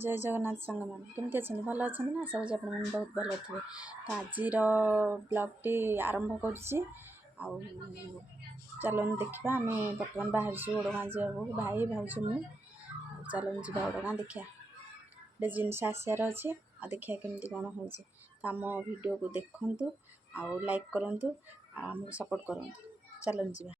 जय जगन्नाथ सांग मान केमती अच्छे भल अच्छा ना सब आप बहुत भल थे। तो आज ब्लॉगटी आरंभ करुच्ची चलन देखा आम बर्तमान बाहर ओडगाँ जावाक भाई भाज मुझे चलन जा ओडगाँ देखा गोटे जिनस आसार अच्छे देखा केमती कौन हो आम वीडियो को देखु आउ लाइक करूँ आमको सपोर्ट करूँ चलन जा।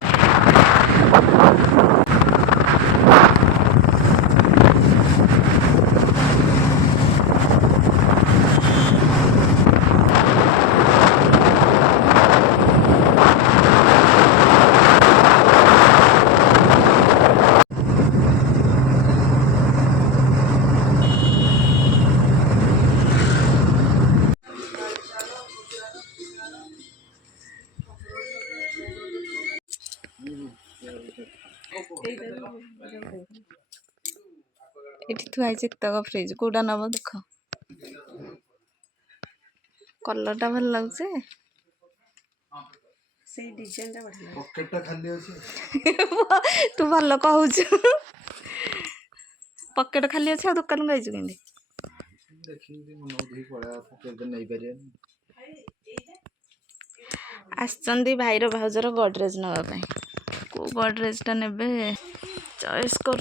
ये थुआई तक फ्रिज कौटा नब देख कलरटा भल लगे तू भल कहु पकेट खाली अच्छे दुकान को आसचंदी भाईर भाउजर गडरेज नापी को गडरेजटा ने चॉइस कर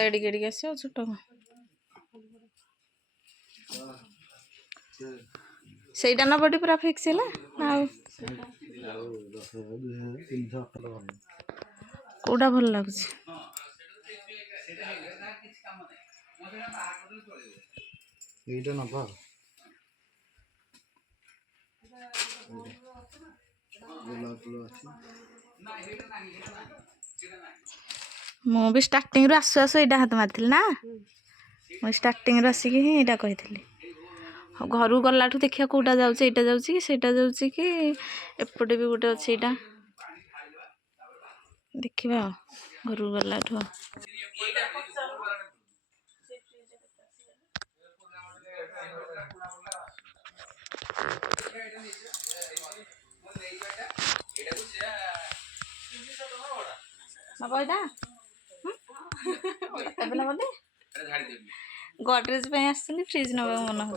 एडिके आस छोट सेटा नबटी पूरा फिक्स है कौटा भल लगुच मु भी स्टार्टिंग रु आसु आसु यहाँ हाथ मारी ना मुझे स्टार्टिंग आसिक ही यहाँ कही घर गला देखिए कौटा जाऊँ कि सेटा जाऊँ कि एपटे भी गोटे अच्छे यहाँ देखा घर गला गडरेज पे आसती फ्रिज नवा मन हो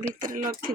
भीतर लग थी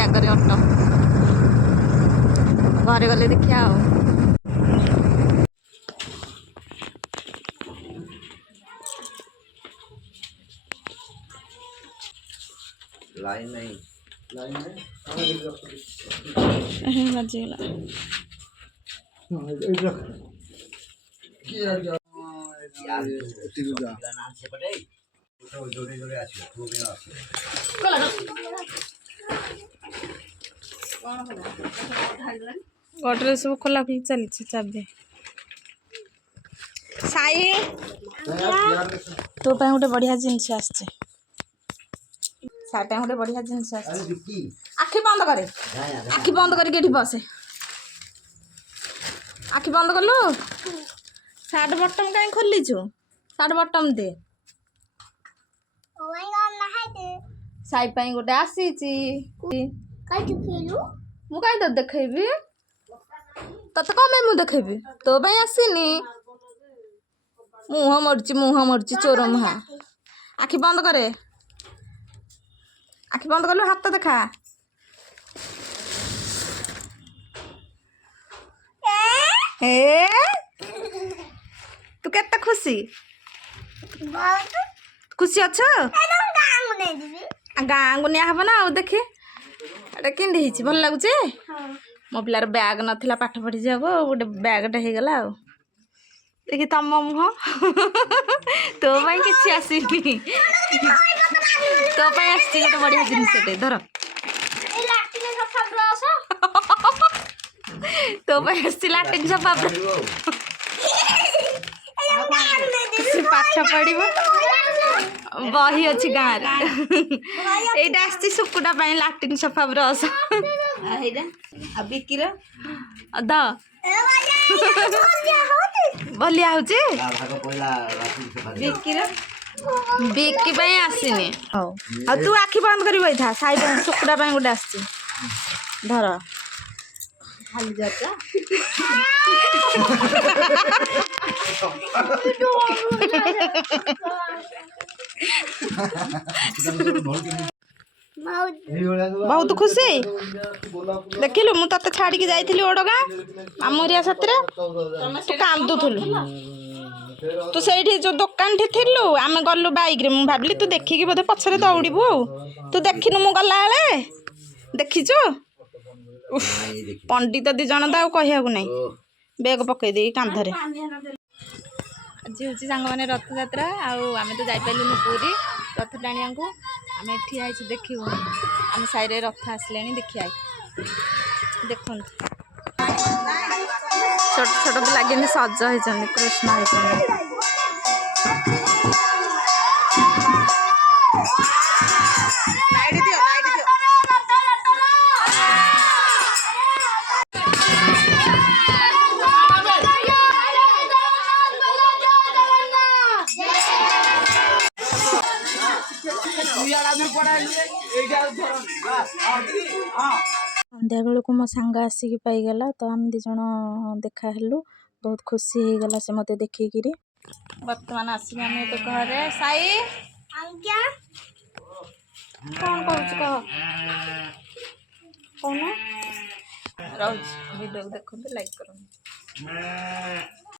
आगे अटो घरे गले देखिया लाइन नहीं बाजीगला गडरेज सब खोला खुली चलती चाबी साई तो गोटे बढ़िया जिनस आसचे साई गोटे बढ़िया जिनस आखि बंद करे आखि बंद करके बसे आखि बंद कलु सार्ट बटम कहीं खोलीचु सार्ट बटम दे साई पाई गोटे आसीची मु कहीं तो देखेबी तत कम मु देखेबी तो भाई आसीनी मुह मरची चोर मुहा आखि बंद करे आखि बंद कलु हाथ देखा ए तू केते खुशी खुशी अच्छ गाँ को निया हब ना आ देखी एटा कि भल लगुचे मो पिलार बैग नाला पाठ पढ़ी जाब गोटे बैगटे हो गला आ देखी तम मुह तो कि आसनी तो आस गोटे बढ़िया जिनसटे धर तो आस लाटिन सफा पाठ पढ़ बही अच्छी गाँव यहाँ आसती सुकुटा लाटिन सफा ब्रश बिकिर द भलिया हूँ बिकी आसनी हाँ तू आखि बंद कर बैठा साई सुकुटा गोटे आस धर खाली जाता बहुत खुशी देखिलु मु ते छाड़ी जाइली ओडगाँ आमरिया साथी तू कांदुलु तू से जो दुकान ठी थिलु आम गलु बाइक रे मु भाबिली तू देखिकी बोधे पछरे दौड़बू तू देखिनु मु गला बेले देखिचु पंडित दी जन तो कहू ना बेग पकई दे कांधरे आज हूँ सांग मैंने रथ यात्रा आम तो जापारूँ पूरी रथ टाणिया को आम ठिया देखू आम साइड रथ आसले देखिए देखो छोट छोट पिला के सज होती कृष्ण होती संध्या बेलू मो सांग आसिक पाईगला तो आम दी जन देखा हेलु बहुत खुशी हो गला से मते देखिकी बर्तमान आसिक आम ए घरे साई कौन कह कौन रोज वीडियो देखते लाइक करूँ।